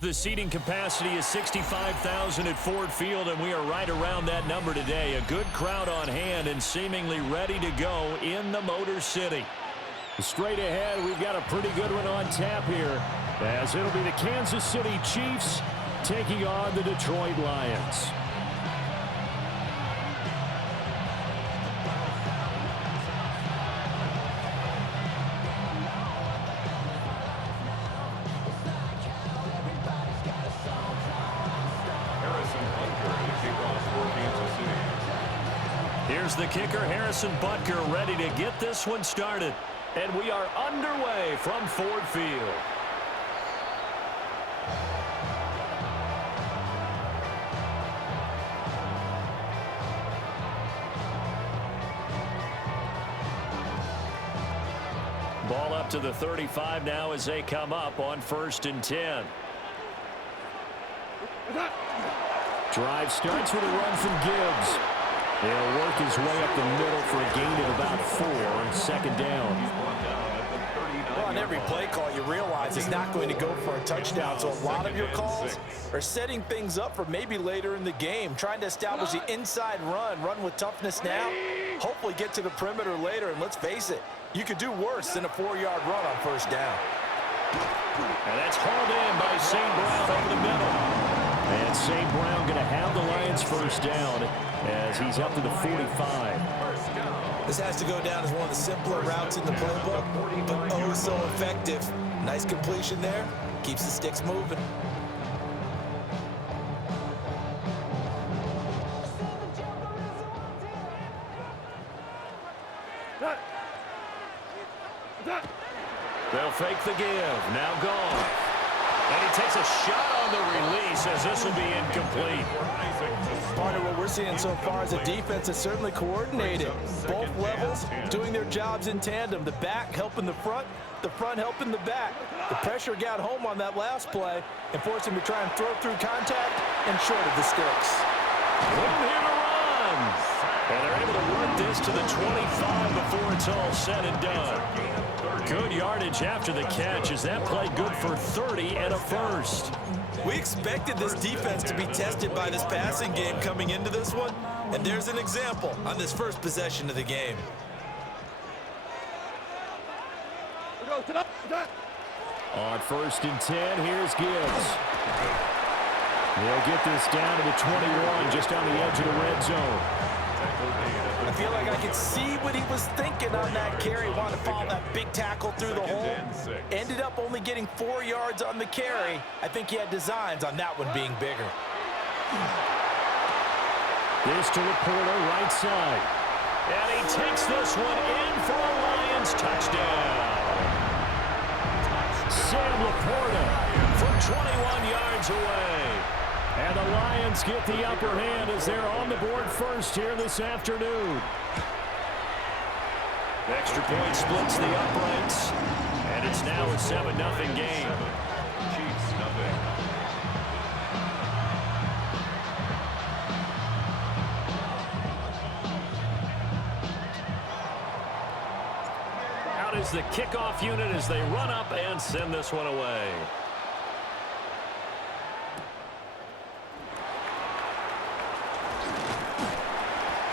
The seating capacity is 65,000 at Ford Field, and we are right around that number today. A good crowd on hand and seemingly ready to go in the Motor City. Straight ahead, we've got a pretty good one on tap here, as it'll be the Kansas City Chiefs taking on the Detroit Lions. Here's the kicker, Harrison Butker, ready to get this one started. And we are underway from Ford Field. Ball up to the 35 now as they come up on 1st and 10. Drive starts with a run from Gibbs. He'll work his way up the middle for a gain of about 4 on 2nd down. Well, on every play call, you realize it's not going to go for a touchdown, so a lot of your calls are setting things up for maybe later in the game, trying to establish the inside run with toughness now, hopefully get to the perimeter later, and let's face it, you could do worse than a 4-yard run on 1st down. And that's hauled in by St. Brown over the middle. And St. Brown going to have the Lions 1st down as he's up to the 45. This has to go down as one of the simpler routes in the playbook, but oh so effective. Nice completion there. Keeps the sticks moving. They'll fake the give. Now gone. And he takes a shot on the release as this will be incomplete. Part of what we're seeing so far is the defense is certainly coordinated. Both levels doing their jobs in tandem. The back helping the front helping the back. The pressure got home on that last play and forced him to try and throw through contact and short of the sticks. Wouldn't hit a run. And they're able to work this to the 25 before it's all said and done. Good yardage after the catch. Is that play good for 30 and a 1st? We expected this defense to be tested by this passing game coming into this one, and there's an example on this first possession of the game. On 1st and 10, here's Gibbs. They'll get this down to the 21, just on the edge of the red zone. I feel like I could see what he was thinking on that carry. Wanted to follow that big tackle through the hole. Ended up only getting 4 yards on the carry. I think he had designs on that one being bigger. This to Laporta, right side. And he takes this one in for a Lions touchdown. Sam Laporta from 21 yards away. And the Lions get the upper hand as they're on the board first here this afternoon. The extra point splits the uprights, and it's now a 7-0 game. Chiefs nothing. Out is the kickoff unit as they run up and send this one away.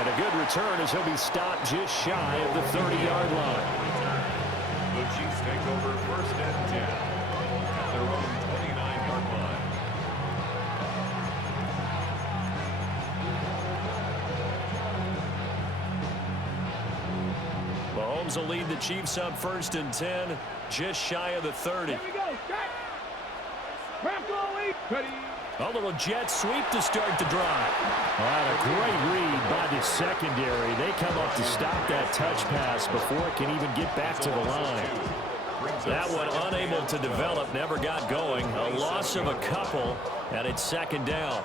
And a good return as he'll be stopped just shy of the 30-yard line. The Chiefs take over 1st and 10 at their own 29-yard line. Mahomes will lead the Chiefs up 1st and 10, just shy of the 30. Here we go. Ready. A little jet sweep to start the drive. A great read by the secondary. They come up to stop that touch pass before it can even get back to the line. That one unable to develop, never got going. A loss of a couple, and it's 2nd down.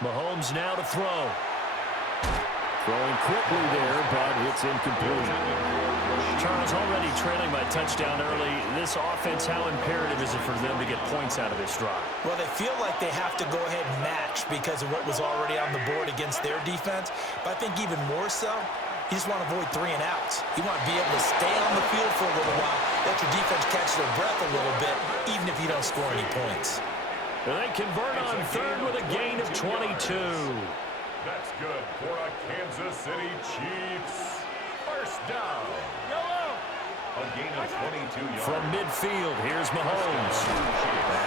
Mahomes now to throw. Throwing quickly there, but it's incomplete. Charles, already trailing by touchdown early. This offense, how imperative is it for them to get points out of this drive? Well, they feel like they have to go ahead and match because of what was already on the board against their defense. But I think even more so, You just want to avoid 3 and outs. You want to be able to stay on the field for a little while, let your defense catch their breath a little bit, even if you don't score any points. They convert on third with a gain of 22. That's good for a Kansas City Chiefs. First down. A gain of 22 yards. From midfield, here's Mahomes.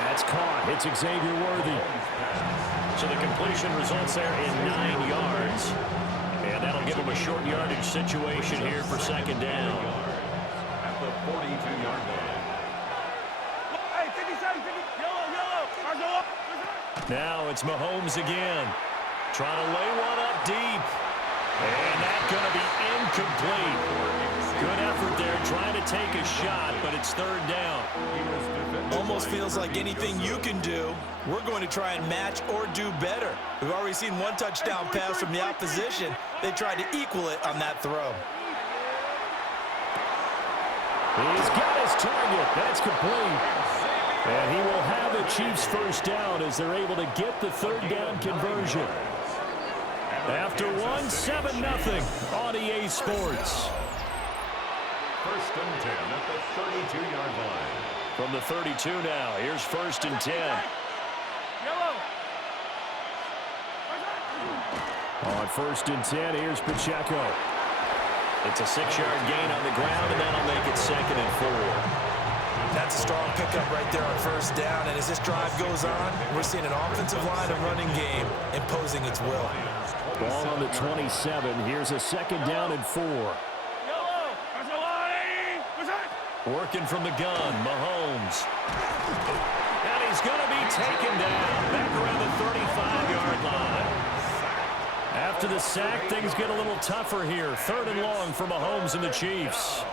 That's caught. It's Xavier Worthy. So the completion results there in 9 yards. And that'll give him a short yardage situation here for second down. At the 42-yard line. Hey, 57, 50, yellow. Now it's Mahomes again. Trying to lay one up deep. And that's going to be incomplete. Good effort there, trying to take a shot, but it's third down. Almost feels like anything you can do, we're going to try and match or do better. We've already seen one touchdown pass from the opposition. They tried to equal it on that throw. He's got his target. That's complete. And he will have the Chiefs first down as they're able to get the third down conversion. After one, 7-0 on EA Sports. First and 10 at the 32-yard line. From the 32 now, here's first and 10. On first and 10, here's Pacheco. It's a 6-yard gain on the ground, and that'll make it second and 4. That's a strong pickup right there on first down, and as this drive goes on, we're seeing an offensive line and running game imposing its will. Ball on the 27. Here's a second down and 4. Working from the gun, Mahomes. And he's going to be taken down back around the 35-yard line. After the sack, things get a little tougher here. Third and long for Mahomes and the Chiefs.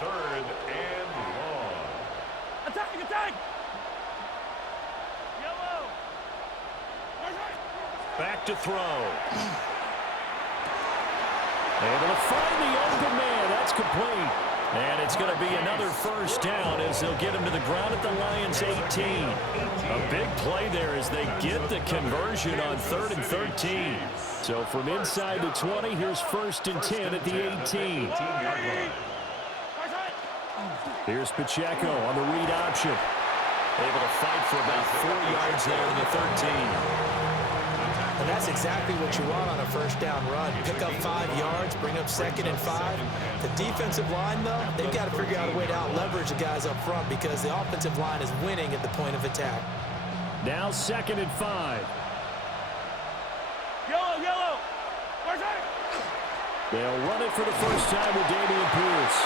Third and long. Attack! Yellow! Back to throw. Able to find the open man. That's complete. And it's going to be another first down as they'll get him to the ground at the Lions' 18. A big play there as they get the conversion on 3rd and 13. So from inside the 20, here's first and 10 at the 18. Here's Pacheco on the read option. Able to fight for about 4 yards there to the 13. And that's exactly what you want on a first down run. Pick up 5 yards, bring up second and 5. The defensive line, though, they've got to figure out a way to out-leverage the guys up front because the offensive line is winning at the point of attack. Now second and 5. Yellow! They'll run it for the first time with Dameon Pierce.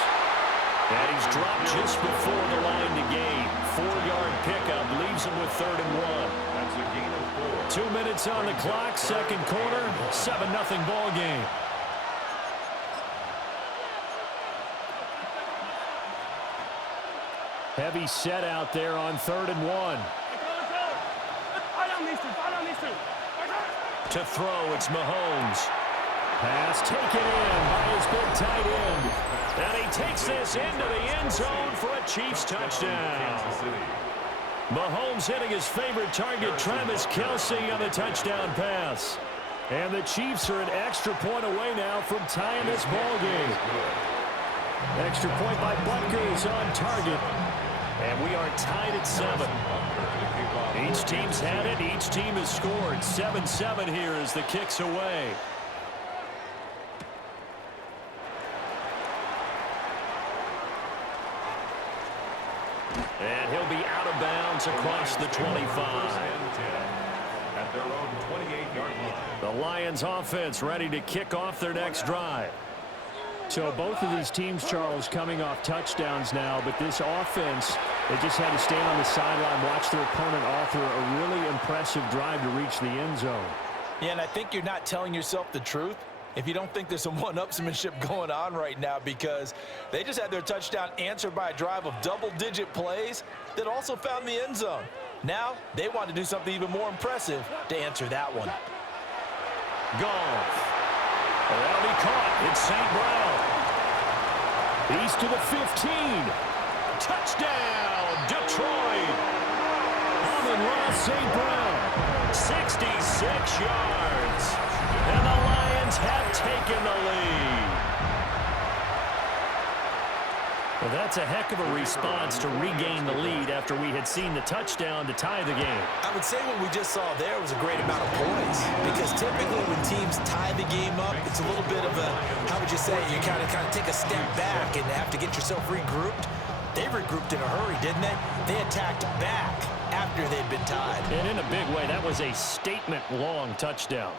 And he's dropped just before the line to gain. 4-yard pickup leaves him with 3rd and 1. That's a gain of 4. 2 minutes on the clock, second quarter, 7-0 ball game. Heavy set out there on 3rd and 1. To throw, it's Mahomes. Pass taken in by his big tight end. And he takes this into the end zone for a Chiefs touchdown. Mahomes hitting his favorite target, Travis Kelce, on the touchdown pass. And the Chiefs are an extra point away now from tying this ball game. Extra point by Butker is on target. And we are tied at 7. Each team's had it. Each team has scored. 7-7 here as the kick's away. And he'll be out of bounds across the 25. At their own 28-yard line. The Lions offense ready to kick off their next drive. So both of these teams, Charles, coming off touchdowns now, but this offense, they just had to stand on the sideline, watch their opponent author a really impressive drive to reach the end zone. Yeah, and I think you're not telling yourself the truth if you don't think there's some one-upsmanship going on right now, because they just had their touchdown answered by a drive of double-digit plays that also found the end zone. Now they want to do something even more impressive to answer that one. Golf. That'll be caught. It's St. Brown. He's to the 15. Touchdown, Detroit. Amon-Ra St. Brown, 66 yards. And the Lions have taken the lead. Well, that's a heck of a response to regain the lead after we had seen the touchdown to tie the game. I would say what we just saw there was a great amount of points, because typically when teams tie the game up, it's a little bit of a, how would you say, you kind of take a step back and have to get yourself regrouped. They regrouped in a hurry, didn't they? They attacked back after they'd been tied. And in a big way, that was a statement-long touchdown.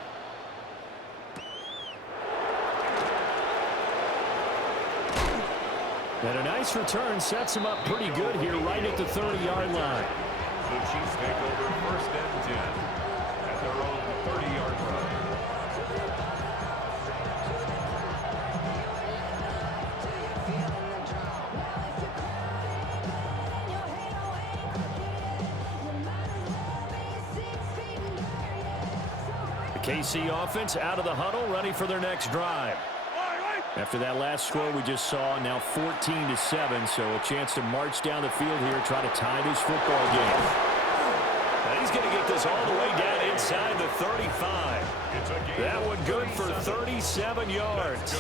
And a nice return sets him up pretty good here right at the 30-yard line. The Chiefs take over first and 10 at their own 30-yard line. The KC offense out of the huddle, ready for their next drive. After that last score we just saw, now 14-7, so a chance to march down the field here, try to tie this football game. And he's going to get this all the way down inside the 35. That one good for 37 yards.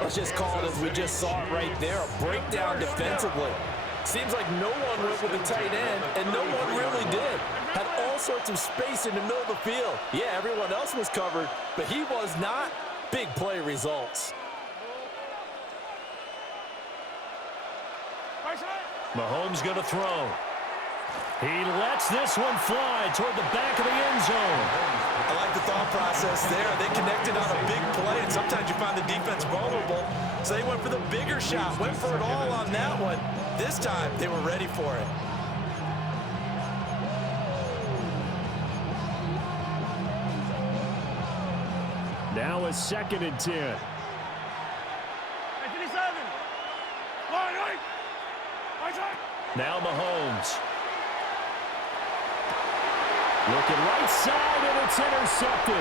Let's just call it as we just saw it right there, a breakdown defensively. Seems like no one went with the tight end, and no one really did. Had all sorts of space in the middle of the field. Yeah, everyone else was covered, but he was not. Big play results. Mahomes going to throw. He lets this one fly toward the back of the end zone. I like the thought process there. They connected on a big play, and sometimes you find the defense vulnerable. So they went for the bigger shot, went for it all on that one. This time, they were ready for it. Now a 2nd and 10. Now Mahomes. Looking right side, and it's intercepted.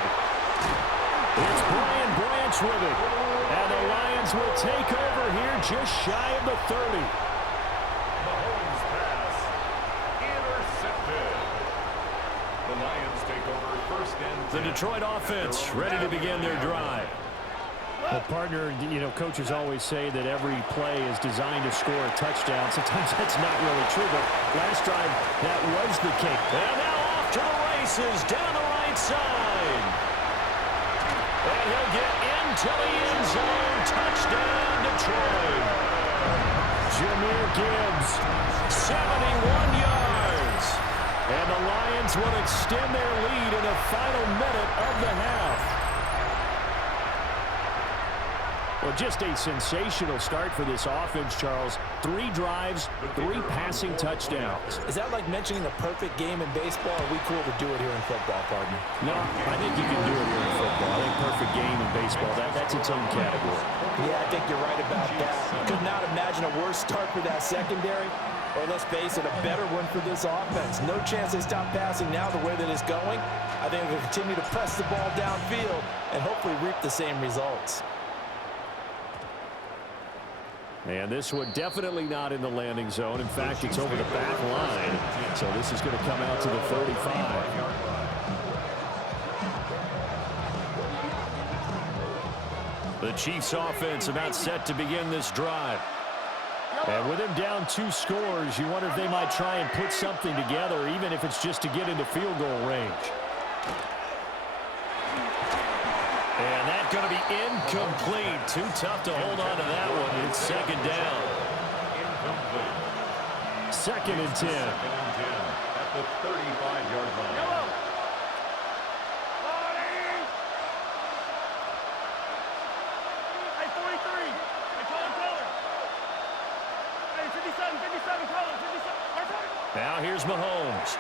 It's Brian Branch with it. And the Lions will take over here just shy of the 30. Mahomes pass intercepted. The Lions take over first and 10. The Detroit offense ready to begin their drive. Well, partner, you know, coaches always say that every play is designed to score a touchdown. Sometimes that's not really true, but last drive, that was the case. And now off to the races down the right side. And he'll get into the end zone. Touchdown, Detroit. Jahmyr Gibbs, 71 yards. And the Lions will extend their lead in the final minute of the half. Well, just a sensational start for this offense, Charles. 3 drives, 3 passing touchdowns. Is that like mentioning the perfect game in baseball? Or are we cool to do it here in football, partner? No, I think you can do it here in football. I think perfect game in baseball, that's its own category. Yeah, I think you're right about that. Could not imagine a worse start for that secondary. Or let's face it, a better one for this offense. No chance they stop passing now the way that it's going. I think they'll continue to press the ball downfield and hopefully reap the same results. And this one definitely not in the landing zone. In fact, it's over the back line. So this is going to come out to the 35. The Chiefs offense about set to begin this drive. And with him down 2 scores, you wonder if they might try and put something together, even if it's just to get into field goal range. And that's going to be incomplete. Too tough to hold on to that one. It's 2nd down. Incomplete. 2nd and 10. 2nd and 10 at the 35-yard line. Yellow. Hey, 43. Hey, color. Hey, 57, color, 57. Now here's Mahomes.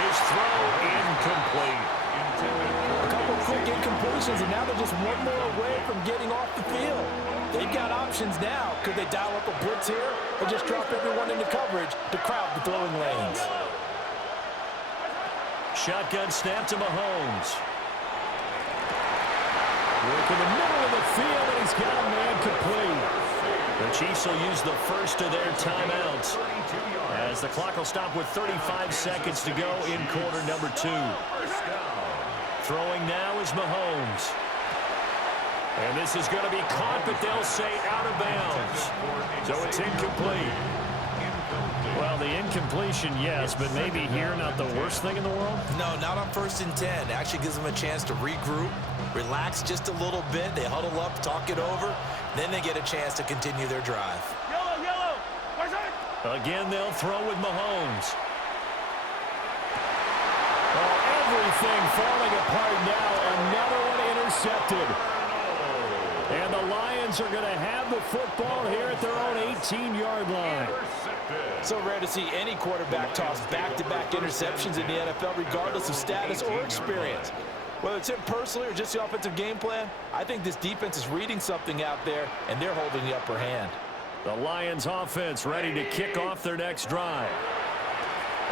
His throw incomplete. A couple quick incompletions, and now they're just one more away from getting off the field. They've got options now. Could they dial up a blitz here or just drop everyone into coverage to crowd the throwing lanes? Shotgun snap to Mahomes. Work in the middle of the field, and he's got a man complete. The Chiefs will use the first of their timeouts as the clock will stop with 35 seconds to go in quarter number 2. Throwing now is Mahomes. And this is going to be caught, but they'll say out of bounds. So it's incomplete. Well, the incompletion, yes, but maybe here not the worst thing in the world? No, not on 1st and 10. Actually gives them a chance to regroup, relax just a little bit. They huddle up, talk it over. Then they get a chance to continue their drive. Yellow, yellow. Again, they'll throw with Mahomes. Oh, everything falling apart now. Another one intercepted. And the Lions are going to have the football here at their own 18-yard line. So rare to see any quarterback toss back-to-back interceptions in the NFL, regardless of status or experience. Whether it's him personally or just the offensive game plan, I think this defense is reading something out there, and they're holding the upper hand. The Lions offense ready to kick off their next drive.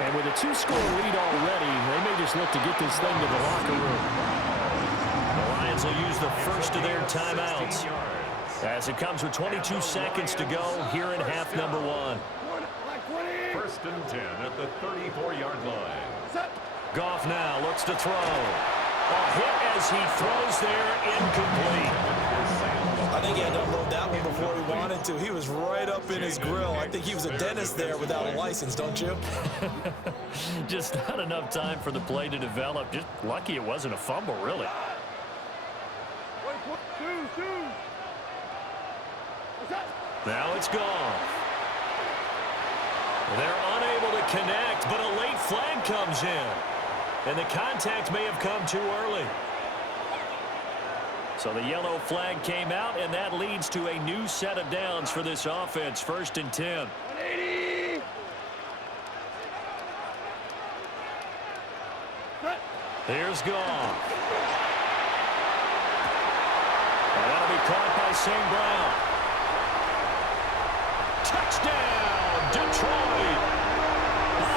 And with a 2-score lead already, they may just look to get this thing to the locker room. The Lions will use the first of their timeouts as it comes with 22 seconds to go here in half number 1. 1st and 10 at the 34-yard line. Goff now looks to throw. A hit as he throws there, incomplete. I think he had to unload that one before he wanted to. He was right up in his grill. I think he was a dentist there without a license, don't you? Just not enough time for the play to develop. Just lucky it wasn't a fumble, really. Now it's gone. They're unable to connect, but a late flag comes in. And the contact may have come too early. So the yellow flag came out, and that leads to a new set of downs for this offense. 1st and 10. 180. Here's Goff. And that'll be caught by St. Brown. Touchdown, Detroit.